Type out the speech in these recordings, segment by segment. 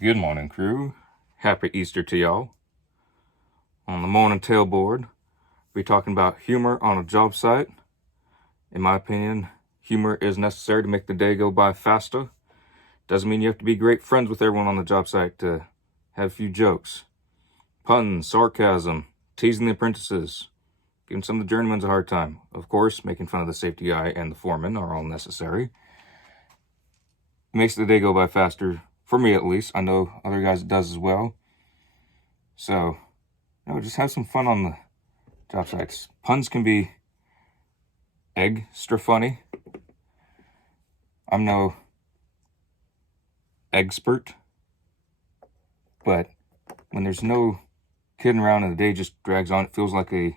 Good morning, crew. Happy Easter to y'all. On the morning tailboard, we're talking about humor on a job site. In my opinion, humor is necessary to make the day go by faster. Doesn't mean you have to be great friends with everyone on the job site to have a few jokes. Puns, sarcasm, teasing the apprentices, giving some of the journeymen a hard time. Of course, making fun of the safety guy and the foreman are all necessary. It makes the day go by faster, for me at least. I know other guys it does as well. So, just have some fun on the job sites. Puns can be extra funny. I'm no expert, but when there's no kidding around and the day just drags on, it feels like a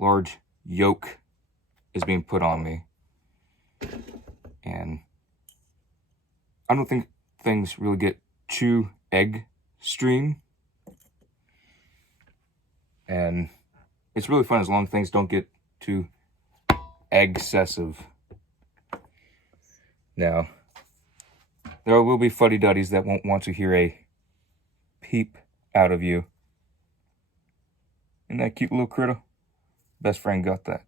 large yoke is being put on me. And I don't think things really get too extreme. And it's really fun as long as things don't get too excessive. Now, there will be fuddy-duddies that won't want to hear a peep out of you. Isn't that cute little critter? Best friend got that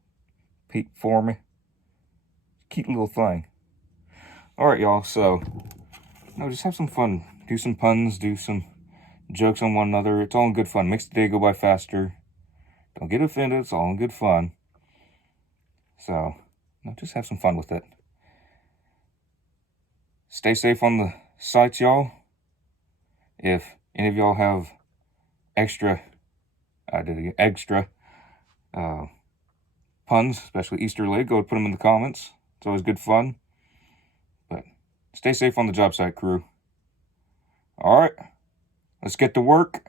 peep for me. Cute little thing. Alright, y'all, so just have some fun. Do some puns, do some jokes on one another. It's all in good fun. Makes the day go by faster. Don't get offended. It's all in good fun. So, just have some fun with it. Stay safe on the sites, y'all. If any of y'all have extra puns, especially Easter egg, go put them in the comments. It's always good fun. But stay safe on the job site, crew. All right, let's get to work.